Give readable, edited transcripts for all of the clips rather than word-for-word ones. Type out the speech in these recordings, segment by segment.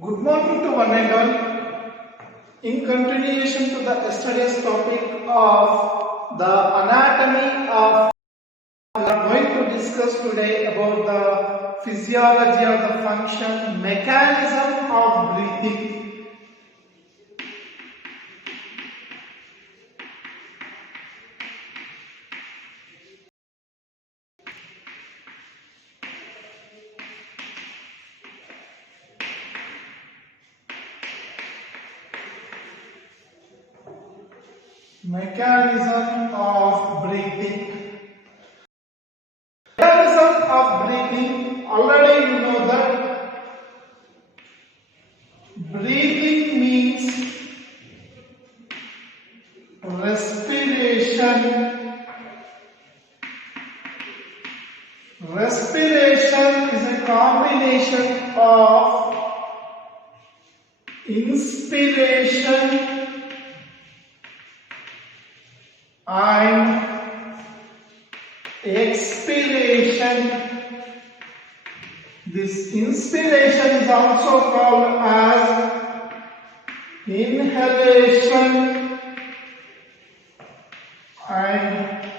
Good morning to one and all. In continuation to the yesterday's topic of the anatomy of, we are going to discuss today about the physiology of the function, mechanism of breathing. Mechanism of breathing. Mechanism of breathing, already you know that breathing means respiration. Respiration is a combination of inspiration and expiration. This inspiration is also called as inhalation and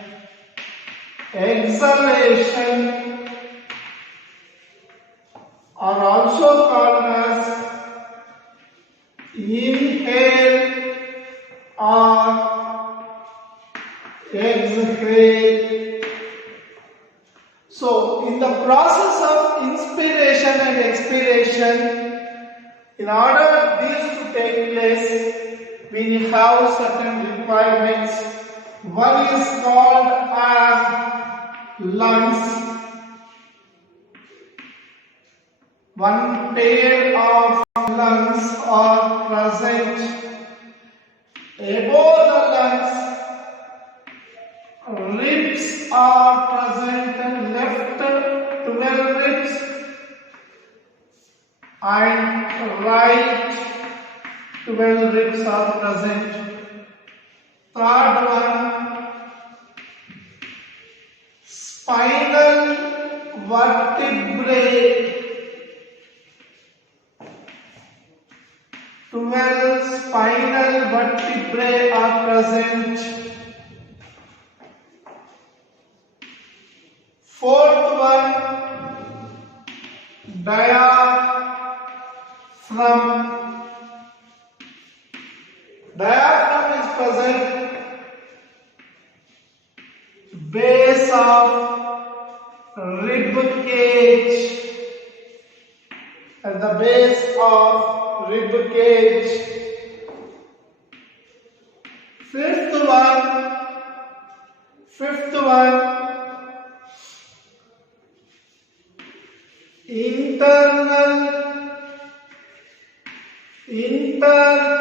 exhalation are also called as inhale or exhale. So, in the process of inspiration and expiration, in order these to take place, we have certain requirements. One is called as lungs. One pair of lungs are present. Above the lungs, ribs are present, and left 12 ribs and right 12 ribs are present. Third one, spinal vertebrae. 12 spinal vertebrae are present. Fourth one, diaphragm. Diaphragm is present. Base of rib cage. At the base of rib cage. Fifth one, intercostal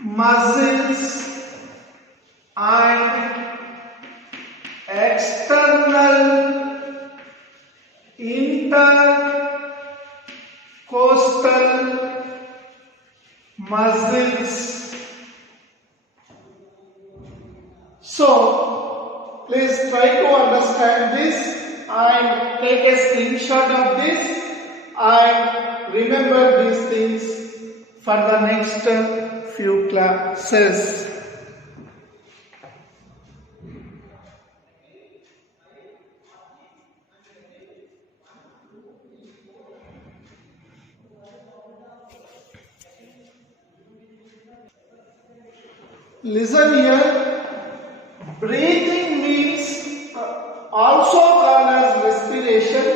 muscles and external intercostal muscles. So, please try to understand this and take a screenshot of this and remember these things for the next few classes. Listen here, breathing means also called as respiration.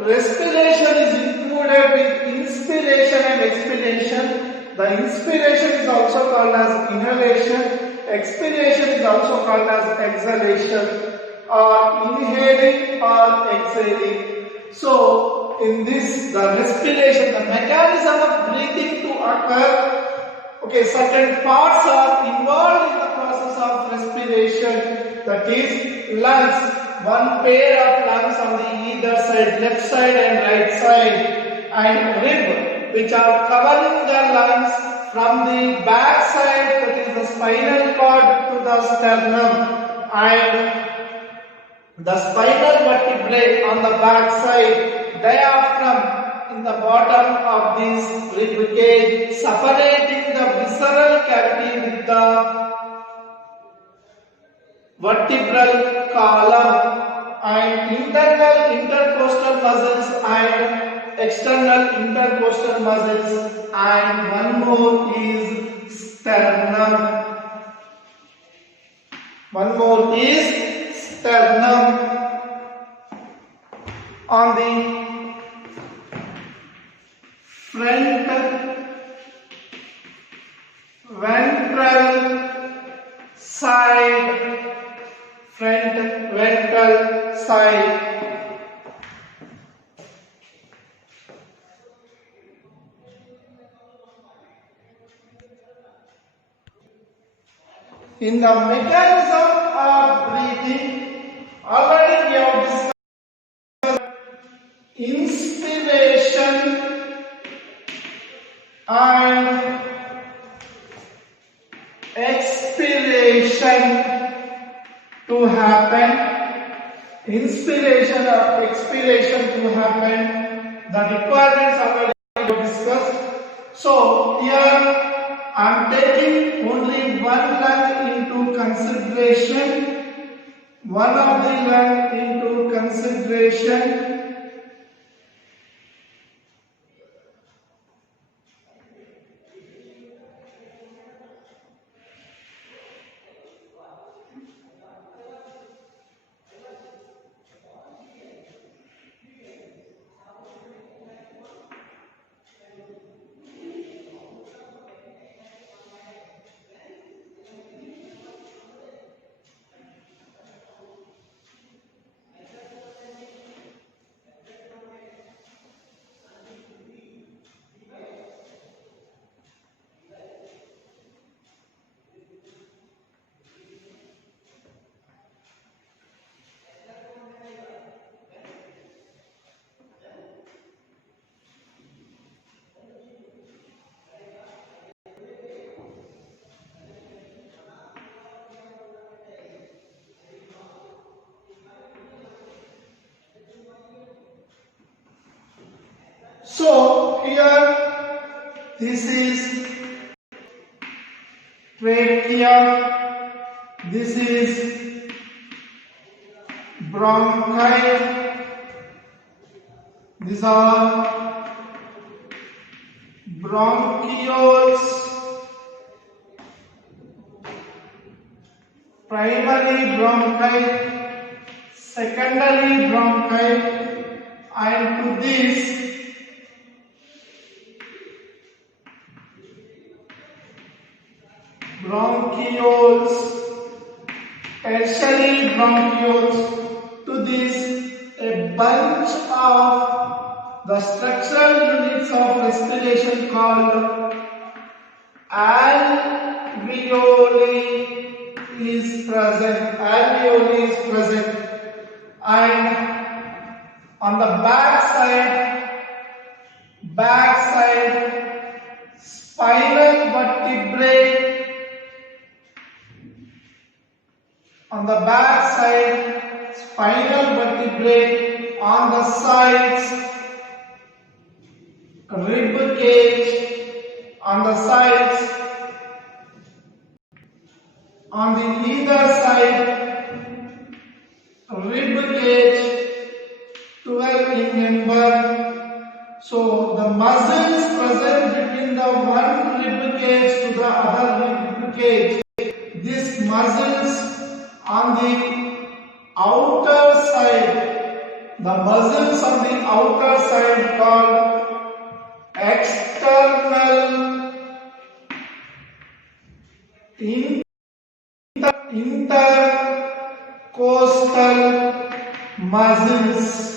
Respiration is included with inspiration and expiration. The inspiration is also called as inhalation. Expiration is also called as exhalation or inhaling or exhaling. So, in this, the respiration, the mechanism of breathing to occur, okay, certain parts are involved in the process of respiration, that is lungs. One pair of lungs on the either side, left side and right side, and rib, which are covering the lungs from the back side, that is the spinal cord, to the sternum, and The spinal vertebrae on the back side, diaphragm in the bottom of this rib cage, separating the visceral cavity with the vertebral column, and internal intercostal muscles and external intercostal muscles, and one more is sternum. One more is sternum. On the front ventral side, in the mechanism of breathing, already we have discussed inspiration and expiration to happen. Inspiration or expiration to happen. The requirements already discussed. So here I am taking only one lung into consideration. One of the lung into consideration. So here this is trachea, this is bronchi, these are bronchioles, primary bronchi, secondary bronchi, and to this bronchioles, tertiary bronchioles, to this a bunch of the structural units of respiration called alveoli is present. Alveoli is present, and on the back side spinal vertebrae. On the back side, spinal vertebrae, on the sides, rib cage, on the sides, on the either side, rib cage, 12 in number. So the muscles present between the one rib cage to the other rib cage, these muscles on the outer side, the muscles on the outer side called external intercostal muscles.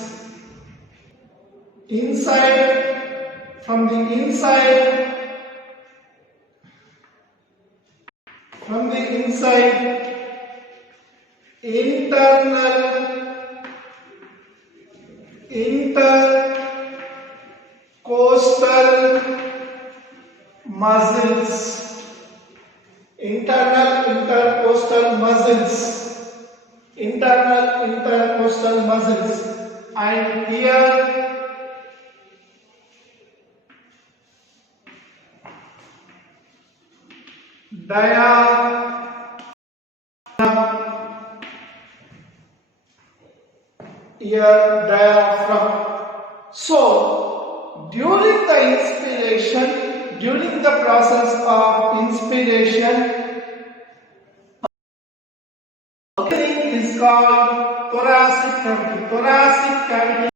Inside, from the inside, internal intercostal muscles, internal intercostal muscles, internal intercostal intercostal muscles, and here diaphragm, here diaphragm. So during the inspiration, during the process of inspiration, is called thoracic cavity.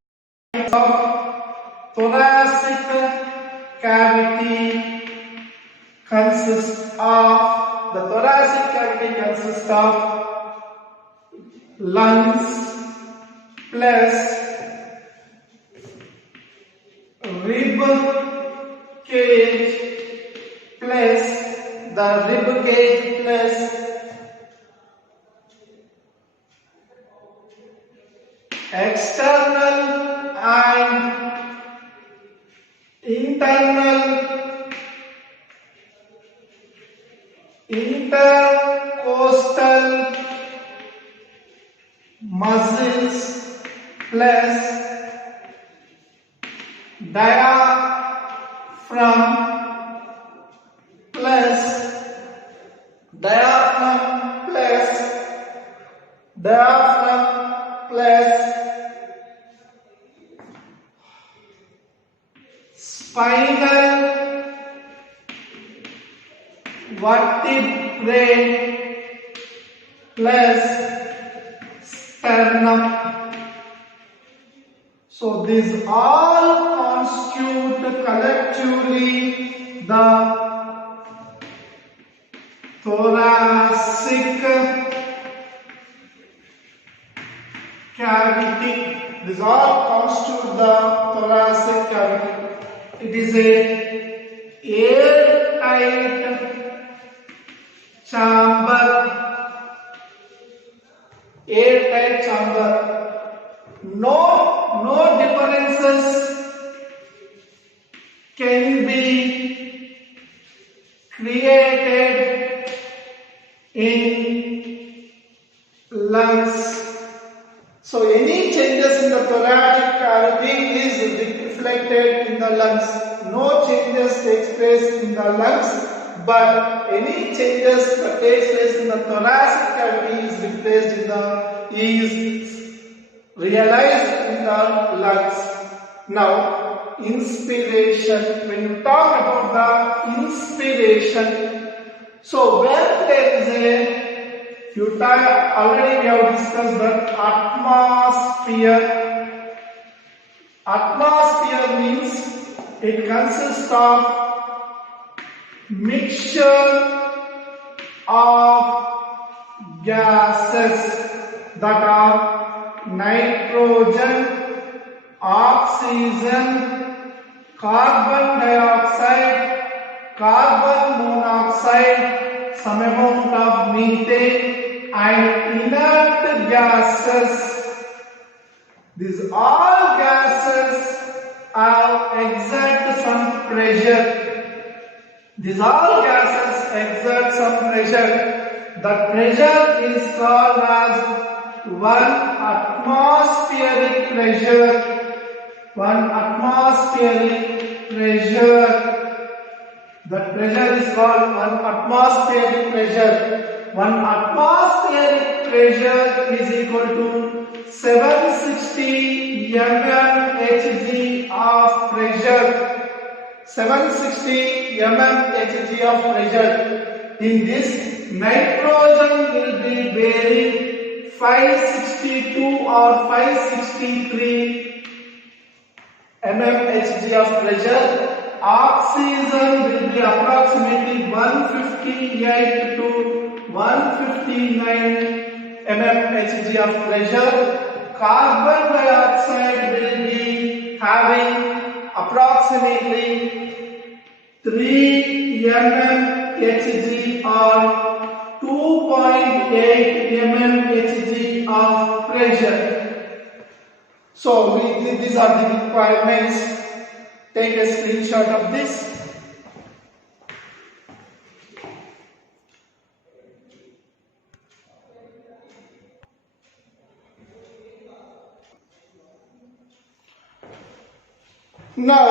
Thoracic cavity consists of lungs plus rib cage plus external and internal intercostal muscles plus diaphragm plus spinal vertebrae plus sternum. So these all constitute collectively the thoracic cavity. These all constitute the thoracic cavity. It is a airtight chamber. No differences can be created in lungs. So any changes in the thoracic cavity is reflected in the lungs. No changes takes place in the lungs, but any changes that takes place in the thoracic cavity is realized in the lungs. Now, inspiration. When you talk about the inspiration, so when there is already we have discussed that atmosphere. Atmosphere means it consists of mixture of gases that are nitrogen, oxygen, carbon dioxide, carbon monoxide, some amount of methane, and inert gases. These all gases exert some pressure. The pressure is called as one atmospheric pressure. That pressure is called one atmospheric pressure. One atmospheric pressure is equal to 760 mmHg of pressure. 760 mmHg of pressure. In this, nitrogen will be bearing 562 or 563 mmHg of pressure. Oxygen will be approximately 158 to 159 mmHg of pressure. Carbon dioxide will be having approximately 3 mmHg or 2.8 mmHg of pressure. So these are the requirements. Take a screenshot of this. Now,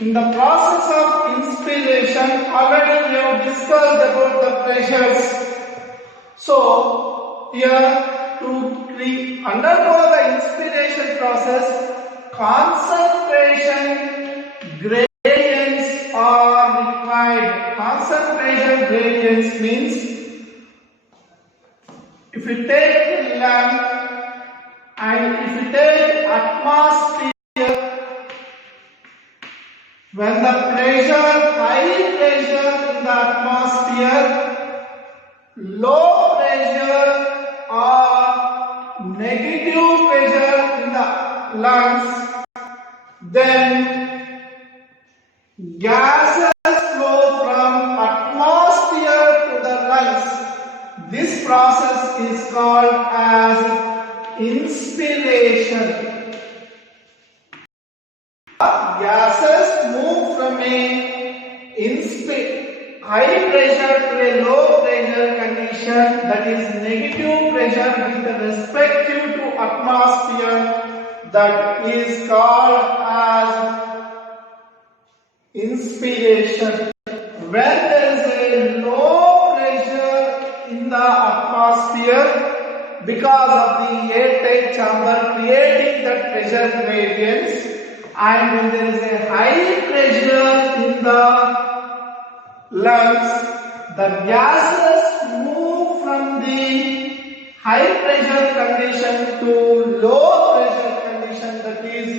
in the process of inspiration, already we have discussed about the pressures. So, here to undergo the inspiration process, concentration gradients are required. Concentration gradients means if you take the lamp and if you take atmosphere, when the pressure, high pressure in the atmosphere, low pressure or negative pressure in the lungs, then gases flow from atmosphere to the lungs. This process is called as inspiration. Gases move from a high pressure to a low pressure condition, that is negative pressure with respect to atmosphere, that is called as inspiration. When there is a low pressure in the atmosphere because of the airtight chamber creating the pressure gradients, and when there is a high pressure in the lungs, the gases move from the high pressure condition to low pressure condition, that is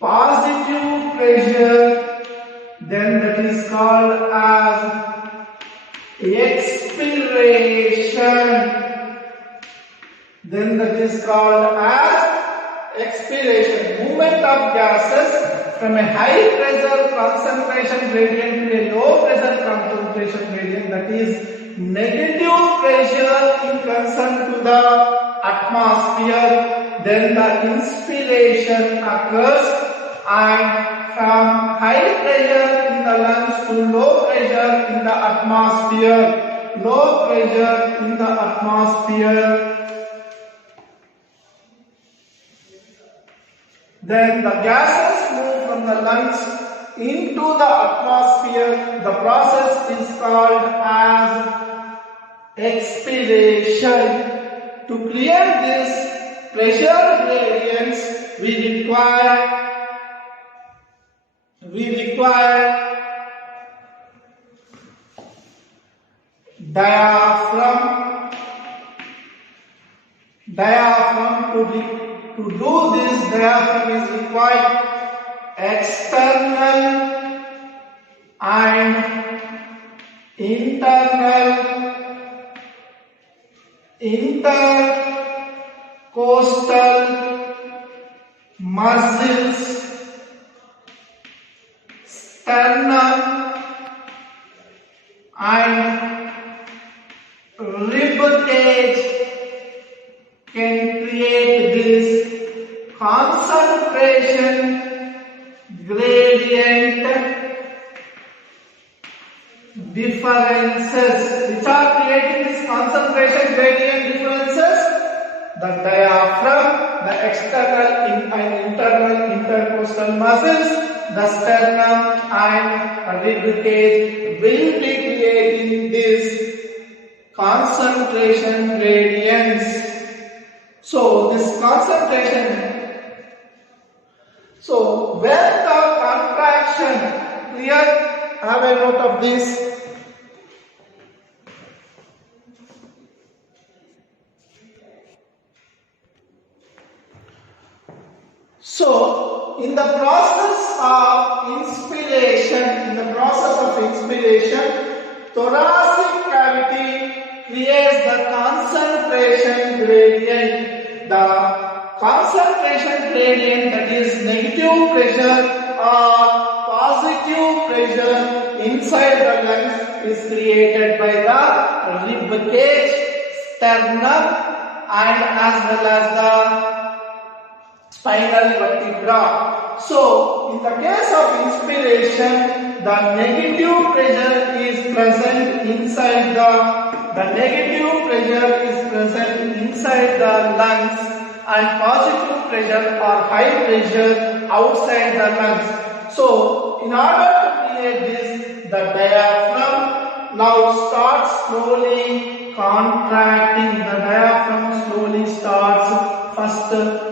positive pressure, then that is called as expiration. Then that is called as expiration. Movement of gases from a high pressure concentration gradient to a low pressure concentration gradient, that is negative pressure in concern to the atmosphere, then the inspiration occurs, and from high pressure in the lungs to low pressure in the atmosphere, low pressure in the atmosphere, then the gases move from the lungs into the atmosphere. The process is called as expiration. To clear this pressure gradients, we require diaphragm. To do this, diaphragm is required. External and internal intercostal muscles, sternum and rib cage can create this concentration gradient differences. Which are creating this concentration gradient differences? The diaphragm, the external and internal intercostal muscles, the sternum and rib cage will be creating this concentration gradients. So this concentration, so when the contraction, clear, have a note of this. So in the process of inspiration, thoracic cavity creates the concentration gradient. The concentration gradient, that is negative pressure or positive pressure inside the lungs, is created by the rib cage, sternum and as well as the spinal vertebra. So in the case of inspiration, the negative pressure is present inside the negative pressure is present inside the lungs and positive pressure or high pressure outside the lungs. So, in order to create this, the diaphragm now starts slowly contracting. The diaphragm slowly starts first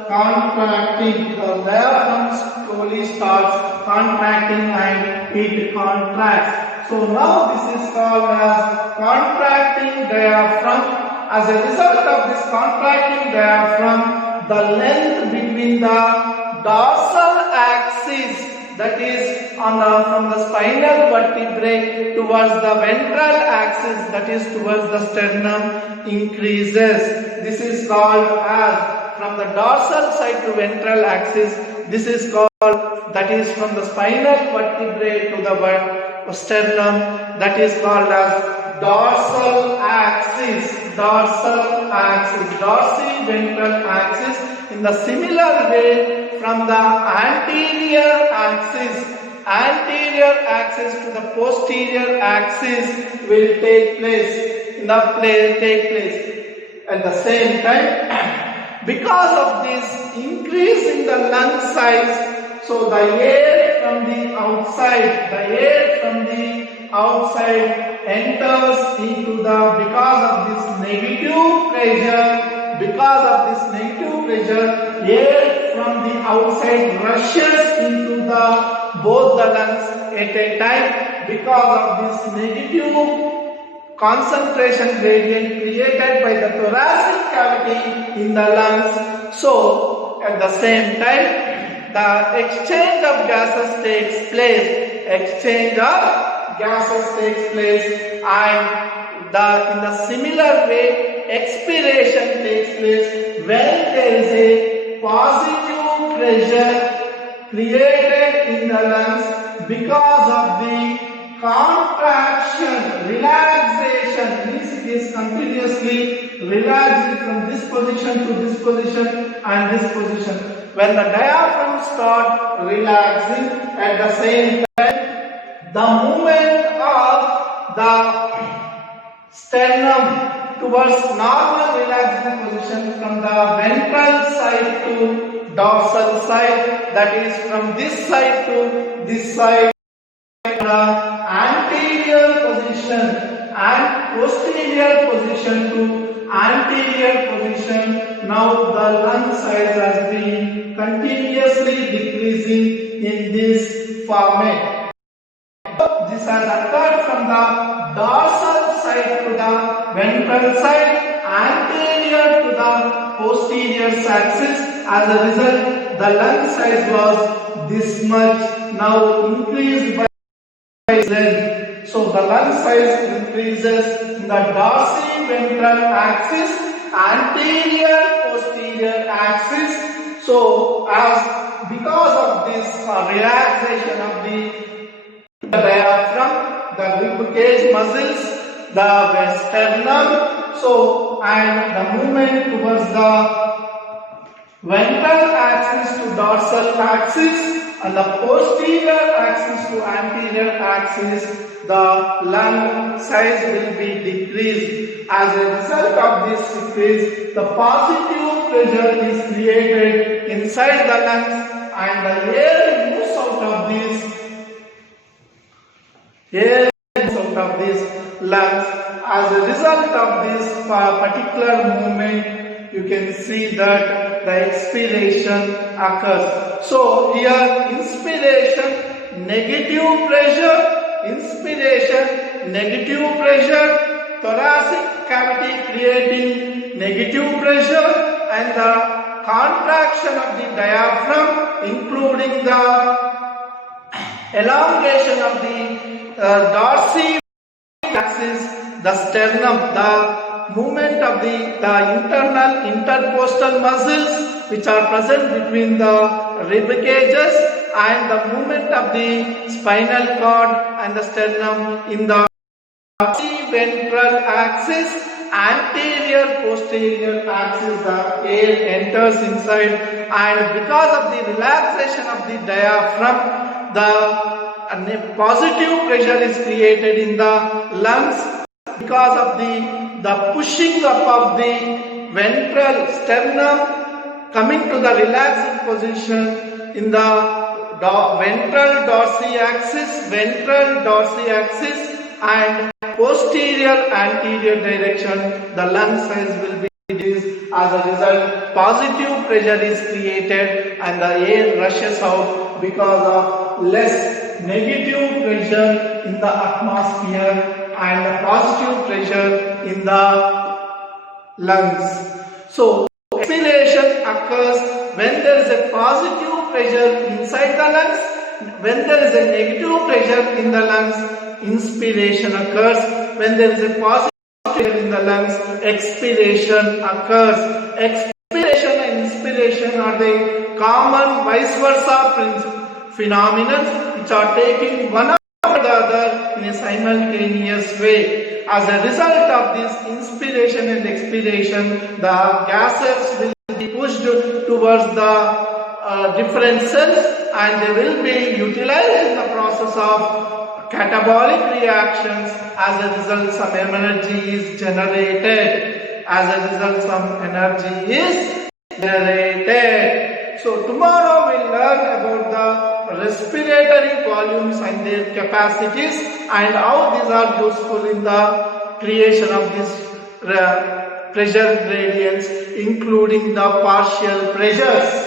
contracting. The diaphragm slowly starts contracting and it contracts. So now this is called as contracting diaphragm. As a result of this contracting diaphragm, the length between the dorsal axis, that is from the spinal vertebrae towards the ventral axis, that is towards the sternum, increases. This is called as from the dorsal side to ventral axis. This is called, that is from the spinal vertebrae to the sternum, that is called as dorsal axis, dorsiventral axis. In the similar way, from the anterior axis to the posterior axis will take place. At the same time, because of this increase in the lung size, so the air from the outside enters into the, because of this negative pressure, air from the outside rushes into both the lungs at a time. Because of this negative concentration gradient created by the thoracic cavity in the lungs, so at the same time the exchange of gases takes place, and in the similar way expiration takes place when there is a positive pressure created in the lungs because of the contraction, relaxation. Means it is continuously relaxing from this position to this position and this position. When the diaphragm starts relaxing, at the same time, the movement of the sternum towards normal relaxing position from the ventral side to dorsal side, that is from this side to this side, the anterior position and posterior position to anterior position. Now the lung size has been continuously decreasing in this format. This has occurred from the dorsal side to the ventral side, anterior to the posterior axis. As a result, the lung size was this much, now increased by length. So the lung size increases in the dorsiventral axis, anterior posterior axis. So because of this relaxation of the diaphragm, the rib cage muscles, the sternum, so and the movement towards the ventral axis to dorsal axis and the posterior axis to anterior axis, the lung size will be decreased. As a result of this decrease, the positive pressure is created inside the lungs and the air moves out of these lungs. As a result of this particular movement, you can see that the expiration occurs. So here inspiration, negative pressure, thoracic cavity creating negative pressure, and the contraction of the diaphragm, including the elongation of the dorsal axis, the sternum, the movement of the internal intercostal muscles which are present between the rib cages, and the movement of the spinal cord and the sternum in the ventral axis, anterior posterior axis, the air enters inside, and because of the relaxation of the diaphragm, the positive pressure is created in the lungs, because of the pushing up of the ventral sternum coming to the relaxing position in the ventral dorsal axis and posterior anterior direction. The lung size will be decreased. As a result, positive pressure is created and the air rushes out because of less negative pressure in the atmosphere and positive pressure in the lungs. So, expiration occurs when there is a positive pressure inside the lungs. When there is a negative pressure in the lungs, inspiration occurs. When there is a positive pressure in the lungs, expiration occurs. Expiration and inspiration are the common vice versa phenomena which are taking one after the other in a simultaneous way. As a result of this inspiration and expiration, the gases will be pushed towards the different cells and they will be utilized in the process of catabolic reactions. As a result, some energy is generated. So tomorrow we'll learn about the respiratory volumes and their capacities and how these are useful in the creation of these pressure gradients, including the partial pressures.